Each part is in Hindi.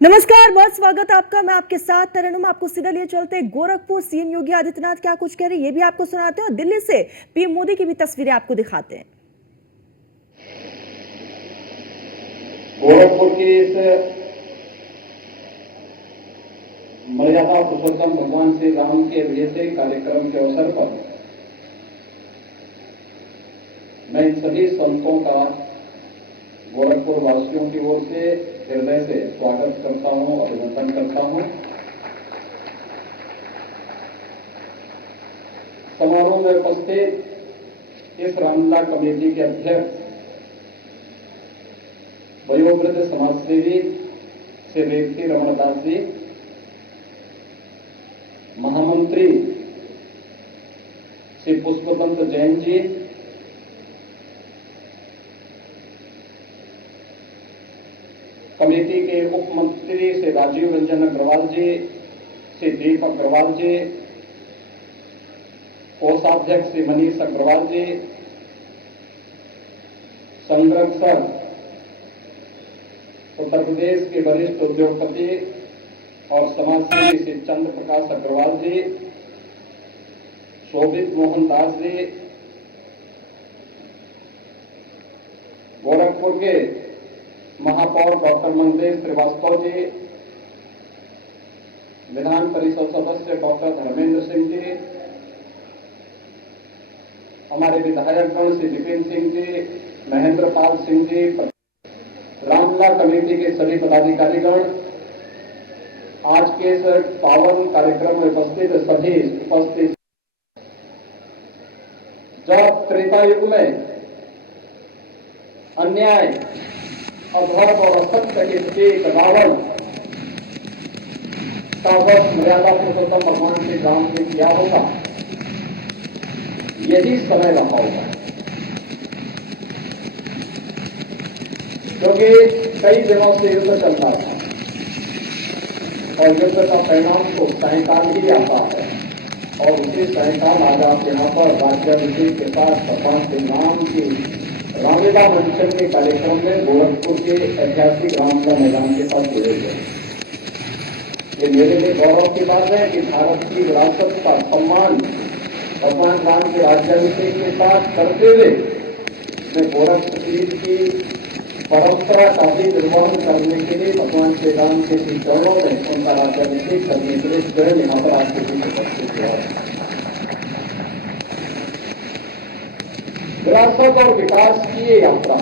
नमस्कार, बहुत स्वागत है आपका। मैं आपके साथ तरन्नुम। आपको सीधा लिए चलते गोरखपुर। सीएम योगी आदित्यनाथ क्या कुछ कह रहे हैं ये भी आपको सुनाते हैं और दिल्ली से पीएम मोदी की भी तस्वीरें आपको दिखाते हैं। गोरखपुर की इस मर्यादा पुरुषोत्तम भगवान श्री राम के अभिषेक कार्यक्रम के अवसर पर मैं इन सभी संतों का गोरखपुर वासियों की ओर से हृदय से स्वागत करता हूं, अभिनंदन करता हूं। समारोह में उपस्थित इस रामलीला कमेटी के अध्यक्ष वयोवृद्ध समाजसेवी श्री रेवती रमण दास जी, महामंत्री श्री पुष्पवंत जैन जी, कमेटी के उप मंत्री श्री राजीव रंजन अग्रवाल जी, श्री दीपक अग्रवाल जी, कोषाध्यक्ष श्री मनीष अग्रवाल जी, संरक्षक उत्तर प्रदेश के वरिष्ठ उद्योगपति और समाजसेवी श्री चंद्र प्रकाश अग्रवाल जी, शोभित मोहन दास जी, गोरखपुर के महापौर डॉक्टर मंगलेश श्रीवास्तव जी, विधान परिषद सदस्य डॉक्टर धर्मेंद्र सिंह जी, हमारे विधायकगण श्री विपिन सिंह जी, महेंद्र पाल सिंह जी, रामलीला कमेटी के सभी पदाधिकारीगण, आज के इस पावन कार्यक्रम में उपस्थित सभी उपस्थित। जब त्रेता युग में अन्याय, अधर्म और असत्य के प्रतीक रावण का वध मर्यादा पुरुषोत्तम भगवान श्री राम ने किया होगा, यही समय रहा होगा। क्योंकि कई दिनों से युद्ध चल रहा था और युद्ध का परिणाम तो सायकाल ही आता है और उसी सायकाल आज आप यहाँ पर राज्याभिषेक के साथ भगवान श्री राम की रामलीला मंचन के कार्यक्रम में गोरखपुर के ऐतिहासिक रामलीला मैदान के साथ जुड़े हुए। ये मेरे लिए गौरव की बात है कि भारत की विरासत का सम्मान भगवान राम के राज्याभिषेक के साथ करते हुए मैं गोरखपुर की परंपरा का भी निर्वहन करने के लिए भगवान श्री राम के श्री चरणों में उनका राज्याभिषेक करने के लिए स्वयं यहाँ पर आपके बीच उपस्थित हुआ है। विरासत और विकास की ये यात्रा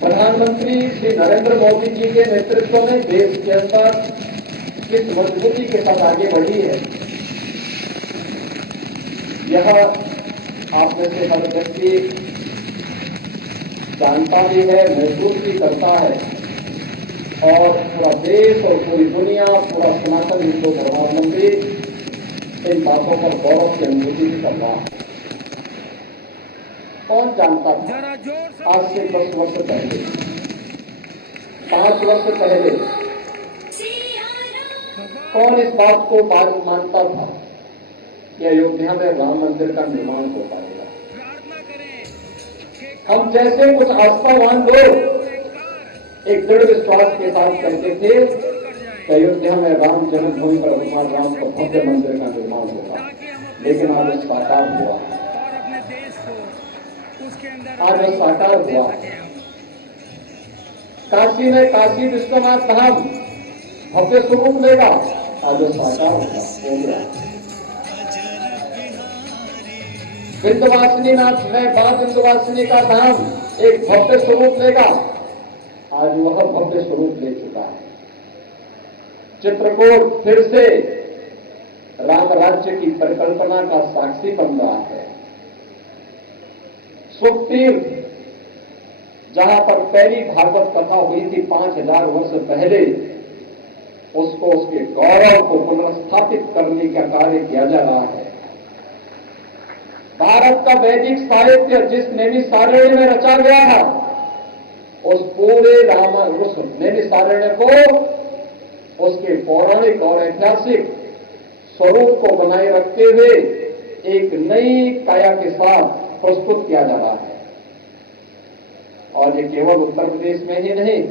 प्रधानमंत्री श्री नरेंद्र मोदी जी के नेतृत्व में देश के अंदर किस मजबूती के साथ आगे बढ़ी है, यह आप में से हर व्यक्ति जानता भी है, महसूस भी करता है और पूरा देश और पूरी दुनिया, पूरा सनातन हिंदू धर्मावलंबी इन बातों पर गौरव की अनुभूति भी कर रहा है। कौन जानता था आज से 10 वर्ष पहले, 5 वर्ष पहले कौन इस बात को मानता था कि अयोध्या में राम मंदिर का निर्माण हो पाएगा। हम जैसे कुछ आस्थावान लोग एक दृढ़ विश्वास के साथ कहते थे कि अयोध्या में राम जन्मभूमि पर भगवान राम का भव्य मंदिर का निर्माण होगा, लेकिन आज वो साकार हुआ। आज वो साकार हुआ। काशी में काशी विश्वनाथ धाम भव्य स्वरूप लेगा, आज वो साकार होगा। विंध्यवासिनी नाथ में बात विंध्यवासिनी का धाम एक भव्य स्वरूप लेगा, आज वह भव्य स्वरूप ले चुका है। चित्रकूट फिर से राम राज्य की परिकल्पना का साक्षी बन रहा है। सुखतीर्थ जहां पर पहली भागवत कथा हुई थी 5000 वर्ष पहले, उसको उसके गौरव को पुनर्स्थापित करने का कार्य किया जा रहा है। भारत का वैदिक साहित्य जिस नैमिषारण्य में रचा गया था, उस पूरे उस नैमिषारण्य को उसके पौराणिक और ऐतिहासिक स्वरूप को बनाए रखते हुए एक नई काया के साथ प्रस्तुत किया जा रहा है। और ये केवल उत्तर प्रदेश में ही नहीं,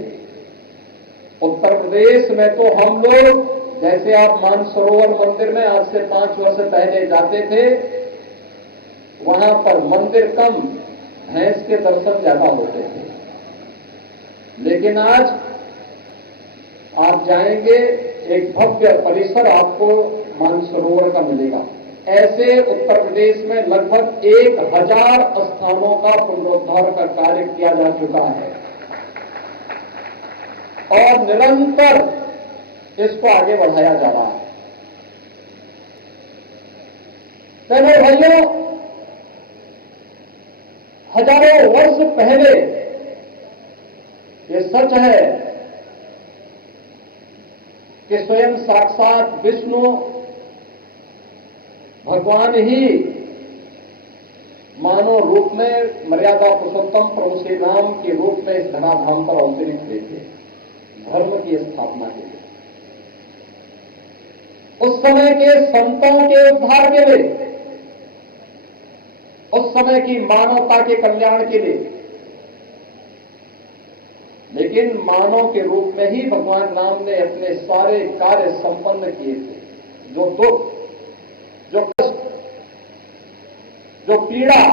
उत्तर प्रदेश में तो हम लोग, जैसे आप मानसरोवर मंदिर में आज से 5 वर्ष पहले जाते थे, वहां पर मंदिर कम, भैंस के दर्शन ज्यादा होते थे। लेकिन आज आप जाएंगे, एक भव्य परिसर आपको मानसरोवर का मिलेगा। ऐसे उत्तर प्रदेश में लगभग 1000 स्थानों का पुनरुद्धार का कार्य किया जा चुका है और निरंतर इसको आगे बढ़ाया जा रहा है। बहनों भाइयों, हजारों वर्ष पहले ये सच है कि स्वयं साक्षात विष्णु भगवान ही मानव रूप में मर्यादा पुरुषोत्तम प्रभु श्री राम के रूप में इस धराधाम पर अवतरित हुए थे, धर्म की स्थापना के लिए, उस समय के संतों के उद्धार के लिए, उस समय की मानवता के कल्याण के लिए। लेकिन मानव के रूप में ही भगवान राम ने अपने सारे कार्य संपन्न किए थे। जो दुख, जो कष्ट, जो पीड़ा,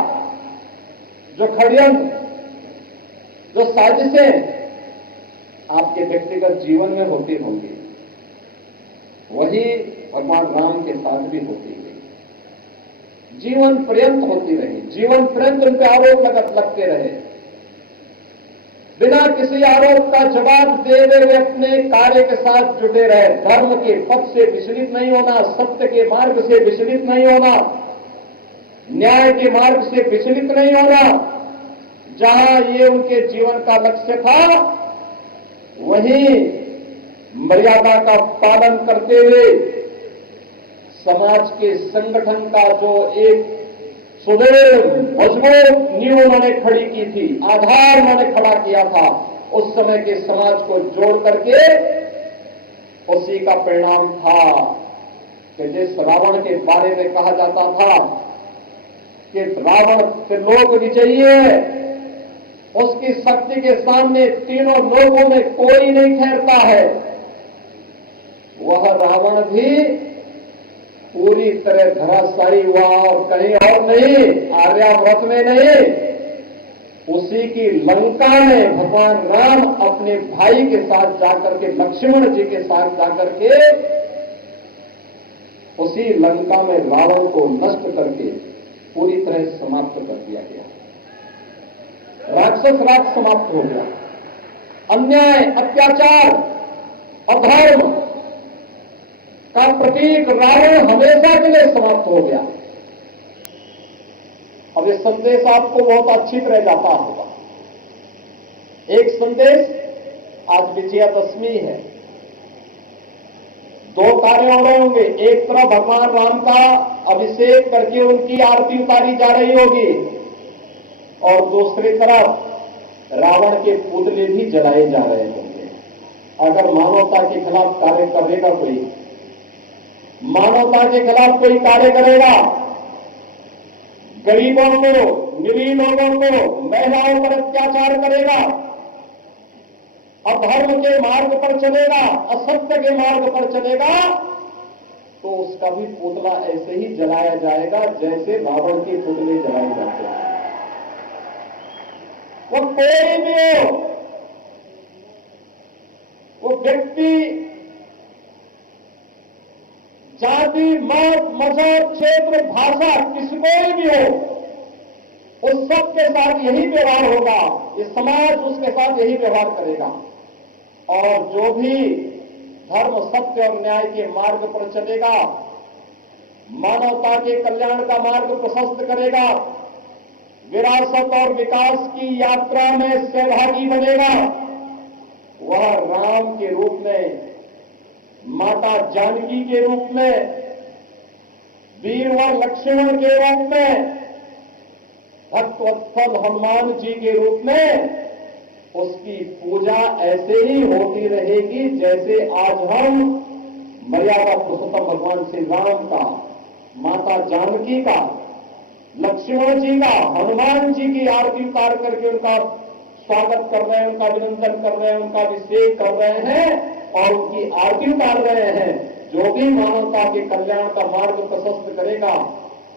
जो षड्यंत्र, जो साजिशें आपके व्यक्तिगत जीवन में होती होंगी, वही भगवान राम के साथ भी होती गई, जीवन पर्यंत होती रही, जीवन पर्यंत उन पर आरोप लगते रहे। बिना किसी आरोप का जवाब दे हुए अपने कार्य के साथ जुटे रहे। धर्म के पथ से विचलित नहीं होना, सत्य के मार्ग से विचलित नहीं होना, न्याय के मार्ग से विचलित नहीं होना। जहां ये उनके जीवन का लक्ष्य था, वहीं मर्यादा का पालन करते हुए समाज के संगठन का जो एक सुदृढ़ मजबूत नींव उन्होंने खड़ी की थी, आधार उन्होंने खड़ा किया था, उस समय के समाज को जोड़ करके उसी का परिणाम था कि जिस रावण के बारे में कहा जाता था कि रावण त्रिलोक विजयी है, उसकी शक्ति के सामने तीनों लोकों में कोई नहीं ठहरता है, वह रावण भी पूरी तरह धराशायी हुआ और कहीं और नहीं, आर्यावर्त में नहीं, उसी की लंका में भगवान राम अपने भाई के साथ जाकर के, लक्ष्मण जी के साथ जाकर के उसी लंका में रावण को नष्ट करके पूरी तरह समाप्त कर दिया गया। राक्षस राज समाप्त हो गया। अन्याय, अत्याचार, अधर्म का प्रतीक रावण हमेशा के लिए समाप्त हो गया। अब ये संदेश आपको बहुत अच्छी तरह जाता होगा। एक संदेश, आज विजयादशमी है, 2 कार्य हो रहे होंगे। एक तरफ भगवान राम का अभिषेक करके उनकी आरती उतारी जा रही होगी और दूसरी तरफ रावण के पुतले भी जलाए जा रहे होंगे। अगर मानवता के खिलाफ कार्य करेगा कोई, मानवता के खिलाफ कोई कार्य करेगा, गरीबों को, निरीह लोगों को, महिलाओं पर अत्याचार करेगा, अधर्म के मार्ग पर चलेगा, असत्य के मार्ग पर चलेगा, तो उसका भी पुतला ऐसे ही जलाया जाएगा जैसे रावण के पुतले जलाए जाते हैं। वो कोई भी हो, वो व्यक्ति, जाति, मत, मजहब, क्षेत्र, भाषा, किसी कोई भी हो, उस सब के साथ यही व्यवहार होगा। ये समाज उसके साथ यही व्यवहार करेगा। और जो भी धर्म, सत्य और न्याय के मार्ग पर चलेगा, मानवता के कल्याण का मार्ग प्रशस्त करेगा, विरासत और विकास की यात्रा में सहभागी बनेगा, वह राम के रूप में, माता जानकी के रूप में, वीरवर लक्ष्मण के रूप में, भक्तवत्सल हनुमान जी के रूप में उसकी पूजा ऐसे ही होती रहेगी जैसे आज हम मर्यादा पुरुषोत्तम भगवान श्री राम का, माता जानकी का, लक्ष्मण जी का, हनुमान जी की आरती उतार करके उनका स्वागत कर रहे हैं, उनका अभिनंदन कर रहे हैं, उनका अभिषेक कर रहे हैं और उनकी आरती उतार रहे हैं। जो भी मानवता के कल्याण का मार्ग प्रशस्त करेगा,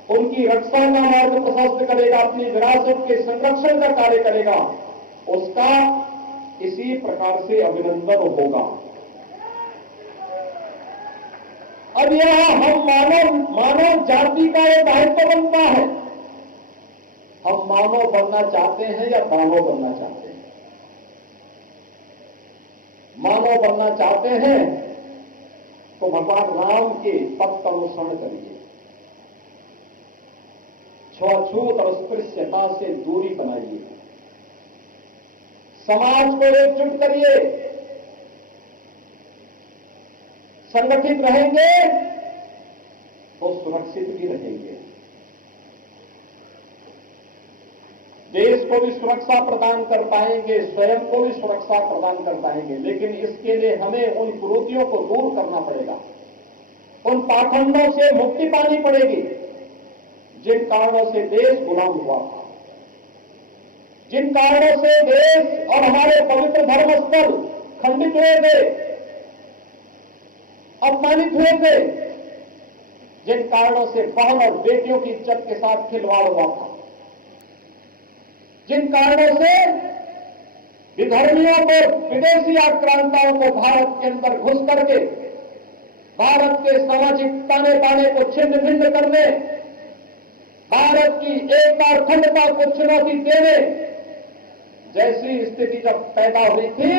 उनकी रक्षा का मार्ग प्रशस्त करेगा, अपनी विरासत के संरक्षण का कार्य करेगा, उसका इसी प्रकार से अभिनंदन होगा। अब यह हम मानव जाति का एक दायित्व बनता है। हम मानव बनना चाहते हैं या दानव बनना चाहते हैं? मानव बनना चाहते हैं तो भगवान राम के पथ का अनुसरण करिए, छुआछूत और अस्पृश्यता से दूरी बनाइए, समाज को एकजुट करिए, संगठित रहेंगे तो सुरक्षित भी रहेंगे, देश को भी सुरक्षा प्रदान कर पाएंगे, स्वयं को भी सुरक्षा प्रदान कर पाएंगे। लेकिन इसके लिए हमें उन कुरीतियों को दूर करना पड़ेगा, उन पाखंडों से मुक्ति पानी पड़ेगी जिन कारणों से देश गुलाम हुआ था, जिन कारणों से देश और हमारे पवित्र धर्मस्थल खंडित हुए थे, अपमानित हुए थे, जिन कारणों से बहन और बेटियों की इज्जत के साथ खिलवाड़ हुआ था, जिन कारणों से विधर्मियों को, विदेशी आक्रांताओं को भारत के अंदर घुस करके भारत के सामाजिक ताने बाने को छिन्न भिन्न करने, भारत की एकता और अखंडता को चुनौती देने जैसी स्थिति जब पैदा हुई थी,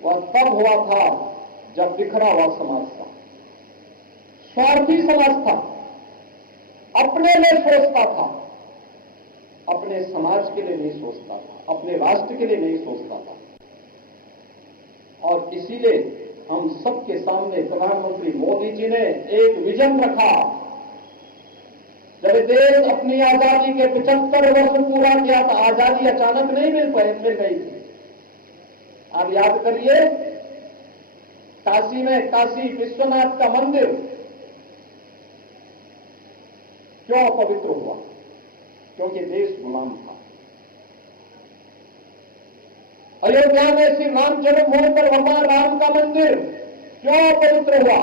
वह तब हुआ था जब बिखरा हुआ समाज था, स्वार्थी समाज था, अपने लिए सोचता था, अपने समाज के लिए नहीं सोचता था, अपने राष्ट्र के लिए नहीं सोचता था। और इसीलिए हम सबके सामने प्रधानमंत्री मोदी जी ने एक विजन रखा। जब देश अपनी आजादी के 75 वर्ष पूरा किया था, आजादी अचानक नहीं मिल गई थी। आप याद करिए, काशी में काशी विश्वनाथ का मंदिर क्यों अपवित्र हुआ? क्योंकि देश गुलाम था। अयोध्या में श्री राम जन्मभूमि पर भगवान राम का मंदिर क्यों अपवित्र हुआ?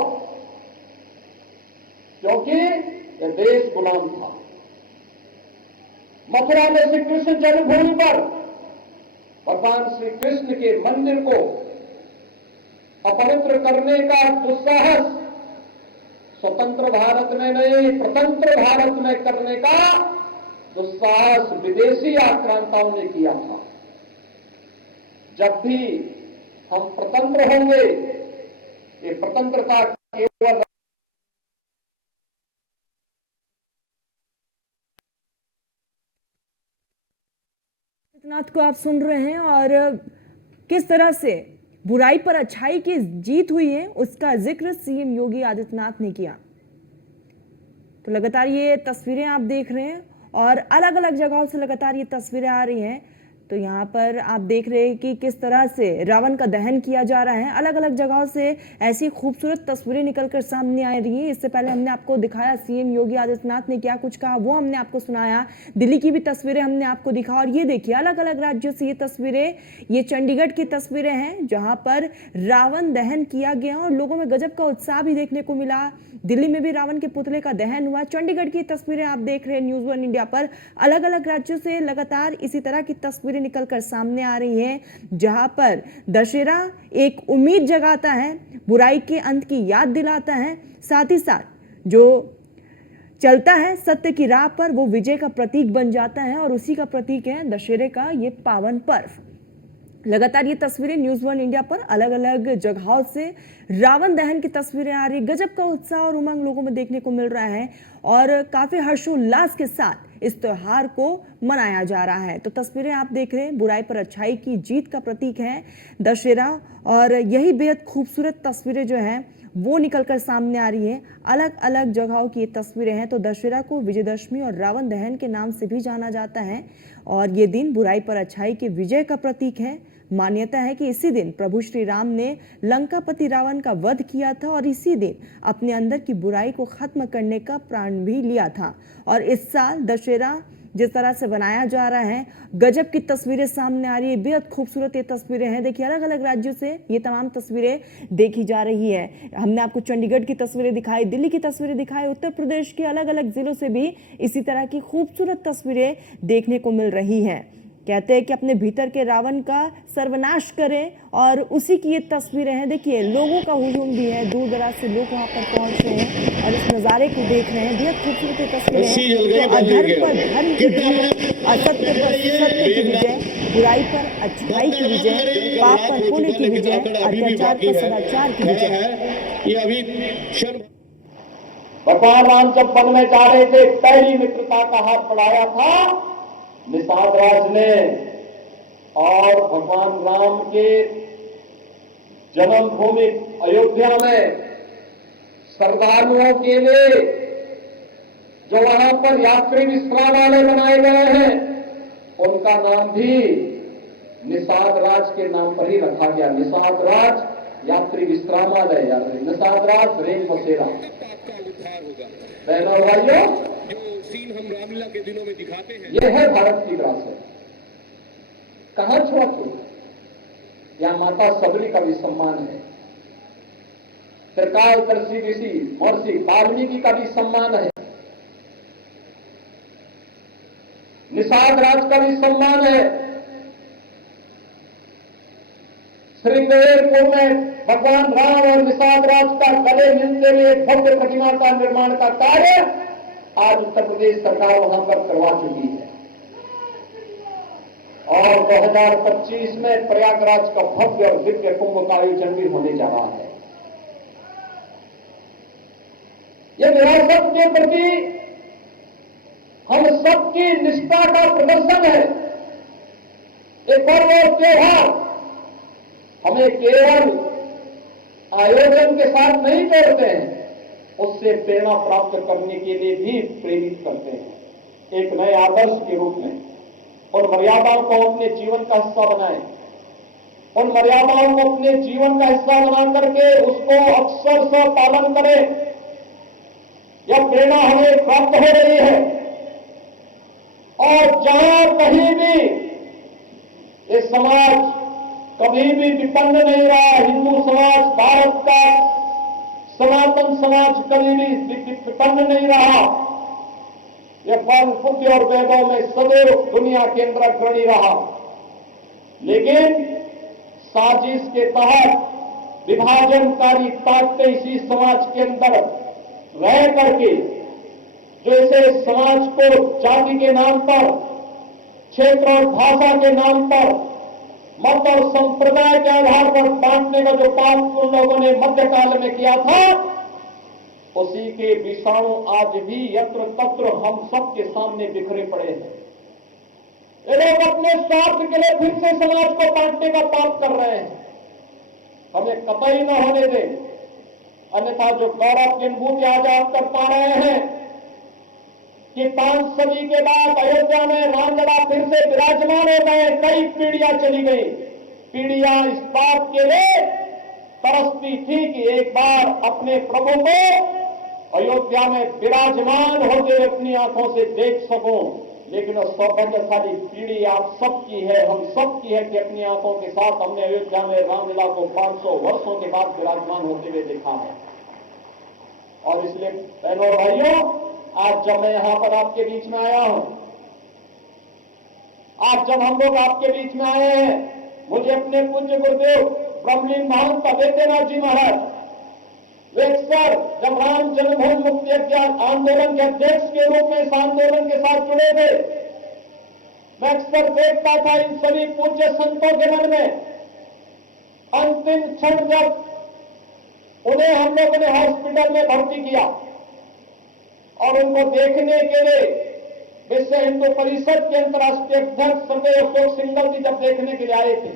क्योंकि यह देश गुलाम था। मथुरा में श्री कृष्ण जन्मभूमि पर भगवान श्री कृष्ण के मंदिर को अपवित्र करने का दुस्साहस स्वतंत्र भारत में नहीं, स्वतंत्र भारत में करने का दुस्साहस विदेशी आक्रांताओं ने किया था। जब भी हम स्वतंत्र होंगे, ये स्वतंत्रता केवल नाथ को आप सुन रहे हैं और किस तरह से बुराई पर अच्छाई की जीत हुई है उसका जिक्र सीएम योगी आदित्यनाथ ने किया। तो लगातार ये तस्वीरें आप देख रहे हैं और अलग अलग जगहों से लगातार ये तस्वीरें आ रही हैं। तो यहाँ पर आप देख रहे हैं कि किस तरह से रावण का दहन किया जा रहा है। अलग अलग जगहों से ऐसी खूबसूरत तस्वीरें निकलकर सामने आ रही हैं। इससे पहले हमने आपको दिखाया सीएम योगी आदित्यनाथ ने क्या कुछ कहा, वो हमने आपको सुनाया। दिल्ली की भी तस्वीरें हमने आपको दिखा और ये देखिए अलग अलग राज्यों से ये तस्वीरें, ये चंडीगढ़ की तस्वीरें हैं जहां पर रावण दहन किया गया और लोगों में गजब का उत्साह भी देखने को मिला। दिल्ली में भी रावण के पुतले का दहन हुआ। चंडीगढ़ की तस्वीरें आप देख रहे हैं न्यूज़ वन इंडिया पर। अलग अलग राज्यों से लगातार इसी तरह की तस्वीरें निकलकर सामने आ रही हैं जहां पर दशहरा एक उम्मीद जगाता है, बुराई के अंत की याद दिलाता है, साथ ही साथ जो चलता है सत्य की राह पर वो विजय का प्रतीक बन जाता है और उसी का प्रतीक है दशहरे का ये पावन पर्व। लगातार ये तस्वीरें न्यूज़ वन इंडिया पर अलग अलग जगहों से रावण दहन की तस्वीरें आ रही। गजब का उत्साह और उमंग लोगों में देखने को मिल रहा है और काफी हर्षोल्लास के साथ इस त्योहार को मनाया जा रहा है। तो तस्वीरें आप देख रहे हैं, बुराई पर अच्छाई की जीत का प्रतीक है दशहरा और यही बेहद खूबसूरत तस्वीरें जो हैं वो निकलकर सामने आ रही है। अलग अलग जगहों की ये तस्वीरें हैं। तो दशहरा को विजयदशमी और रावण दहन के नाम से भी जाना जाता है और ये दिन बुराई पर अच्छाई के विजय का प्रतीक है। मान्यता है कि इसी दिन प्रभु श्री राम ने लंकापति रावण का वध किया था और इसी दिन अपने अंदर की बुराई को खत्म करने का प्रण भी लिया था। और इस साल दशहरा जिस तरह से बनाया जा रहा है, गजब की तस्वीरें सामने आ रही है। बेहद खूबसूरत ये तस्वीरें हैं। देखिए, अलग अलग राज्यों से ये तमाम तस्वीरें देखी जा रही है। हमने आपको चंडीगढ़ की तस्वीरें दिखाई, दिल्ली की तस्वीरें दिखाई, उत्तर प्रदेश के अलग अलग जिलों से भी इसी तरह की खूबसूरत तस्वीरें देखने को मिल रही हैं। कहते हैं कि अपने भीतर के रावण का सर्वनाश करें, और उसी की ये तस्वीरें हैं। देखिए, लोगों का हुजूम भी है, दूर दराज से लोग वहां पर पहुंच रहे हैं और इस नज़ारे को देख रहे हैं। बेहद खूबसूरत ये तस्वीरें हैं। तो अधर्म पर धर्म की जीत, असत्य पर सत्य की विजय, बुराई पर अच्छाई की विजय, पाप पर पुण्य की विजय, अत्याचार पर सदाचार की विजय। ये अभी क्षण भगवान राम जब वन में जा रहे थे, पहली मित्रता का हाथ बढ़ाया था निषाद राज ने, और भगवान राम के जन्मभूमि अयोध्या में श्रद्धालुओं के लिए जो वहां पर यात्री विश्रामालय बनाए गए हैं, उनका नाम भी निषाद राज के नाम पर ही रखा गया। निषाद राज यात्री विश्रामालय, यात्री निषाद राज रेल बसेरा। बहनों और भाइयों, जो सीन हम रामलीला के दिनों में दिखाते हैं, यह है भारत की विरासत। कहां छोड़ तू, यहां माता सबरी का भी सम्मान है, त्रिकालदर्शी ऋषि महर्षि वाल्मीकि का भी सम्मान है, निषाद राज का भी सम्मान है। श्रृंगेरपुर में भगवान राम और निषाद राज का गले मिलते हुए भव्य प्रतिमा का निर्माण का कार्य आज उत्तर प्रदेश सरकार वहां पर करवा चुकी है, और 2025 में प्रयागराज का भव्य और दिव्य कुंभ का आयोजन भी होने जा रहा है। यह विरासत के प्रति हम सबकी निष्ठा का प्रदर्शन है। एक पर्व और त्योहार हमें केवल आयोजन के साथ नहीं जोड़ते हैं, उससे प्रेरणा प्राप्त करने के लिए भी प्रेरित करते हैं। एक नए आदर्श के रूप में उन मर्यादाओं को अपने जीवन का हिस्सा बनाएं, उन मर्यादाओं को अपने जीवन का हिस्सा बना करके उसको अक्सर से पालन करें। यह प्रेरणा हमें प्राप्त हो रही है, और जहां कहीं भी ये समाज कभी भी विपन्न नहीं रहा, हिंदू समाज, भारत का सनातन समाज कभी भी विपन्न नहीं रहा। यह फल बुद्धि और वेदों में सदैव दुनिया के अंदर अग्रणी रहा, लेकिन साजिश के तहत विभाजनकारी ताकतें इसी समाज के अंदर रह करके जो इसे समाज को जाति के नाम पर, क्षेत्र और भाषा के नाम पर, मत और संप्रदाय के आधार पर बांटने का जो पाप उन लोगों ने मध्यकाल में किया था, उसी के विषाणु आज भी यत्र तत्र हम सबके सामने बिखरे पड़े हैं। ये लोग अपने स्वार्थ के लिए फिर से समाज को बांटने का पाप कर रहे हैं। हमें कतई न होने दें, अन्यथा जो गौरव की अनुभूति आज आप कर पा रहे हैं कि 5 सदी के बाद अयोध्या में रामलला फिर से विराजमान हो गए। कई पीढ़ियां चली गई, पीढ़ियां इस बात के लिए तरसती थी कि एक बार अपने प्रभु को अयोध्या में विराजमान होते हुए अपनी आंखों से देख सकूं, लेकिन वो सौभाग्यशाली पीढ़ी आप सबकी है, हम सबकी है कि अपनी आंखों के साथ हमने अयोध्या में रामलला को 500 वर्षों के बाद विराजमान होते हुए देखा है। और इसलिए बहनों और भाइयों, आज जब मैं यहां पर आपके बीच में आया हूं, आज जब हम लोग आपके बीच में आए हैं, मुझे अपने पूज्य गुरुदेव ब्रह्मलीन महंत अद्वैतनाथ जी महाराज, वे अक्सर जब राम जन्मभूमि मुक्ति आंदोलन के अध्यक्ष के रूप में इस आंदोलन के साथ जुड़े थे, मैं अक्सर देखता था इन सभी पूज्य संतों के मन में अंतिम क्षण जब उन्हें हम लोगों ने हॉस्पिटल में भर्ती किया और उनको देखने के लिए विश्व हिंदू परिषद के अंतर्राष्ट्रीय अध्यक्ष सदैव अशोक सिंघल जी जब देखने के लिए आए थे,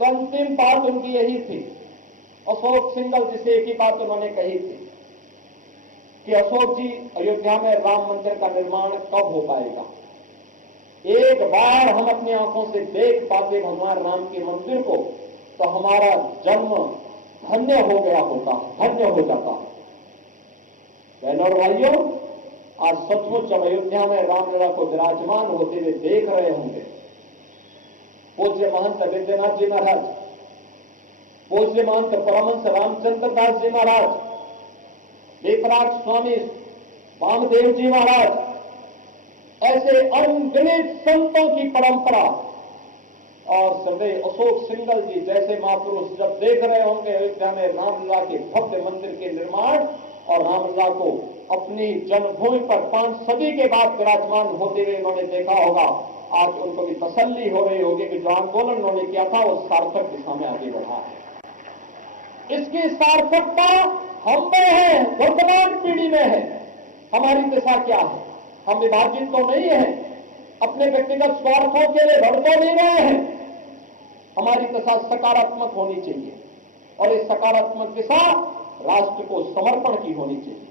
तो अंतिम बात उनकी यही थी। अशोक सिंघल जी से एक ही बात उन्होंने कही थी कि अशोक जी, अयोध्या में राम मंदिर का निर्माण कब हो पाएगा? एक बार हम अपनी आंखों से देख पाते भगवान राम के मंदिर को, तो हमारा जन्म धन्य हो गया होता, धन्य हो जाता। बहनों और भाइयों, आज सचमुच जब अयोध्या में रामलला को विराजमान होते हुए देख रहे होंगे, पूज्य महंत विद्यानाथ जी महाराज, पूज्य महंत परमहंस रामचंद्र दास जी महाराज, विपराग स्वामी वामदेव जी महाराज, ऐसे अनगिनत संतों की परंपरा और श्रद्धेय अशोक सिंगल जी जैसे महापुरुष जब देख रहे होंगे अयोध्या में रामलला के भव्य मंदिर के निर्माण और रामलला को अपनी जन्मभूमि पर 5 सदी के बाद विराजमान होते हुए उन्होंने देखा होगा, आज उनको भी तसल्ली हो रही होगी कि जो आंदोलन उन्होंने किया था वो सार्थक दिशा में आगे बढ़ा है। इसकी सार्थकता हम में है, वर्तमान पीढ़ी में है। हमारी दिशा क्या है? हम विभाजित तो नहीं है, अपने व्यक्तिगत स्वार्थों के लिए बढ़ तो नहीं रहे हैं। हमारी दिशा सकारात्मक होनी चाहिए और इस सकारात्मक दिशा राष्ट्र को समर्पण की होनी चाहिए।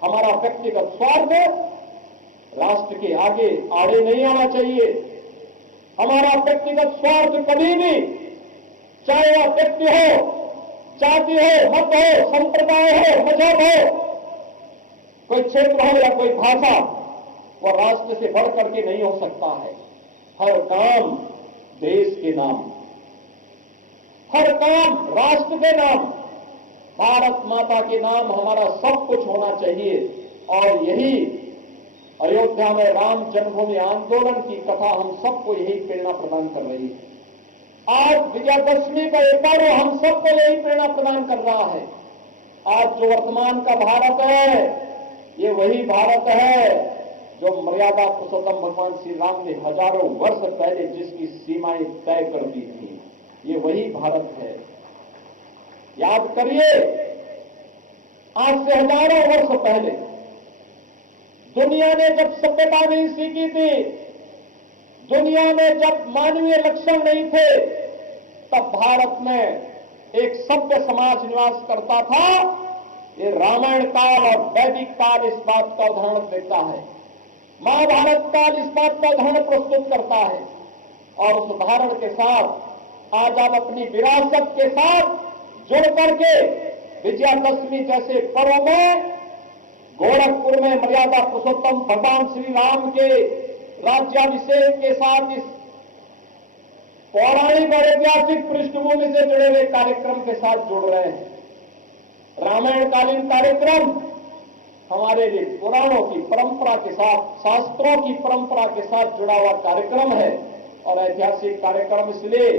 हमारा व्यक्तिगत स्वार्थ राष्ट्र के आगे आड़े नहीं आना चाहिए। हमारा व्यक्तिगत स्वार्थ कभी भी, चाहे वह व्यक्ति हो, जाति हो, मत हो, संप्रदाय हो, मजहब हो, कोई क्षेत्र हो या कोई भाषा, वह राष्ट्र से बढ़ करके नहीं हो सकता है। हर काम देश के नाम, हर काम राष्ट्र के नाम, भारत माता के नाम हमारा सब कुछ होना चाहिए। और यही अयोध्या में राम जन्मभूमि आंदोलन की कथा हम सबको यही प्रेरणा प्रदान कर रही है। आज विजयादशमी का एक पर्व हम सबको यही प्रेरणा प्रदान कर रहा है। आज जो वर्तमान का भारत है, ये वही भारत है जो मर्यादा पुरुषोत्तम भगवान श्री राम ने हजारों वर्ष पहले जिसकी सीमाएं तय कर दी थी, ये वही भारत है। याद करिए, आज से हजारों वर्ष पहले दुनिया ने जब सभ्यता नहीं सीखी थी, दुनिया में जब मानवीय लक्षण नहीं थे, तब भारत में एक सभ्य समाज निवास करता था। ये रामायण काल और वैदिक काल इस बात का उदाहरण देता है, महाभारत काल इस बात का उदाहरण प्रस्तुत करता है। और उस उदाहरण के साथ आज आप अपनी विरासत के साथ जुड़ करके विजयादशमी जैसे पर्व में गोरखपुर में मर्यादा पुरुषोत्तम भगवान श्री राम के राज्याभिषेक के साथ इस पौराणिक और ऐतिहासिक पृष्ठभूमि से जुड़े हुए कार्यक्रम के साथ जुड़ रहे हैं। रामायणकालीन कार्यक्रम हमारे लिए पुराणों की परंपरा के साथ, शास्त्रों की परंपरा के साथ जुड़ा हुआ कार्यक्रम है। और ऐतिहासिक कार्यक्रम इसलिए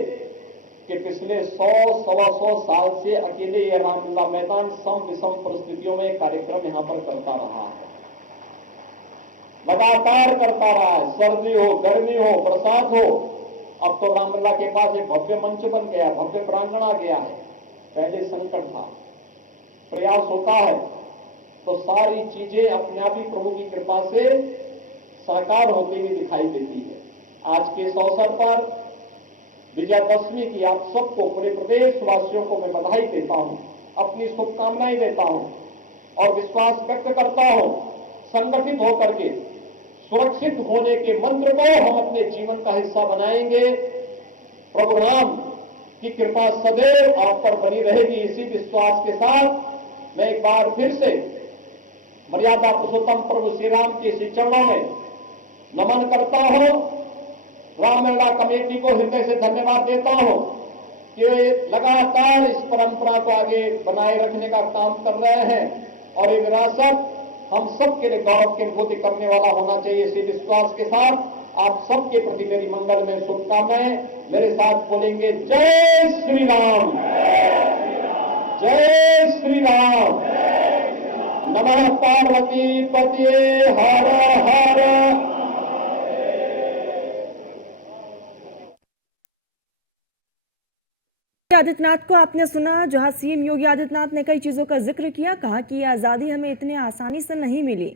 कि पिछले 100-125 साल से अकेले यह रामलला मैदान सम विषम परिस्थितियों में कार्यक्रम यहां पर करता रहा है, लगातार करता रहा है। सर्दी हो, गर्मी हो, बरसात हो, अब तो रामलला के पास एक भव्य मंच बन गया, भव्य प्रांगण आ गया है। पहले संकट था, प्रयास होता है तो सारी चीजें अपने आप ही प्रभु की कृपा से साकार होती हुई दिखाई देती है। आज के इस अवसर पर विजयादशमी की आप सबको, पूरे प्रदेश वासियों को मैं बधाई देता हूं, अपनी शुभकामनाएं देता हूं और विश्वास व्यक्त करता हूं, संगठित होकर के सुरक्षित होने के मंत्र को हम अपने जीवन का हिस्सा बनाएंगे। प्रभु राम की कृपा सदैव आप पर बनी रहेगी। इसी विश्वास के साथ मैं एक बार फिर से मर्यादा पुरुषोत्तम प्रभु श्री राम के श्री चरणों में नमन करता हूं। रामलला कमेटी को हृदय से धन्यवाद देता हूं कि वे लगातार इस परंपरा को आगे बनाए रखने का काम कर रहे हैं और ये विरासत हम सबके लिए गौरव की अनुभूति करने वाला होना चाहिए। इसी विश्वास के साथ आप सबके प्रति मेरी मंगल में शुभकामनाएं। मेरे साथ बोलेंगे जय श्री राम, जय श्री राम, नमः पार्वती पतिये हर हर। आदित्यनाथ को आपने सुना, जहां सीएम योगी आदित्यनाथ ने कई चीजों का जिक्र किया, कहा कि ये आजादी हमें इतने आसानी से नहीं मिली।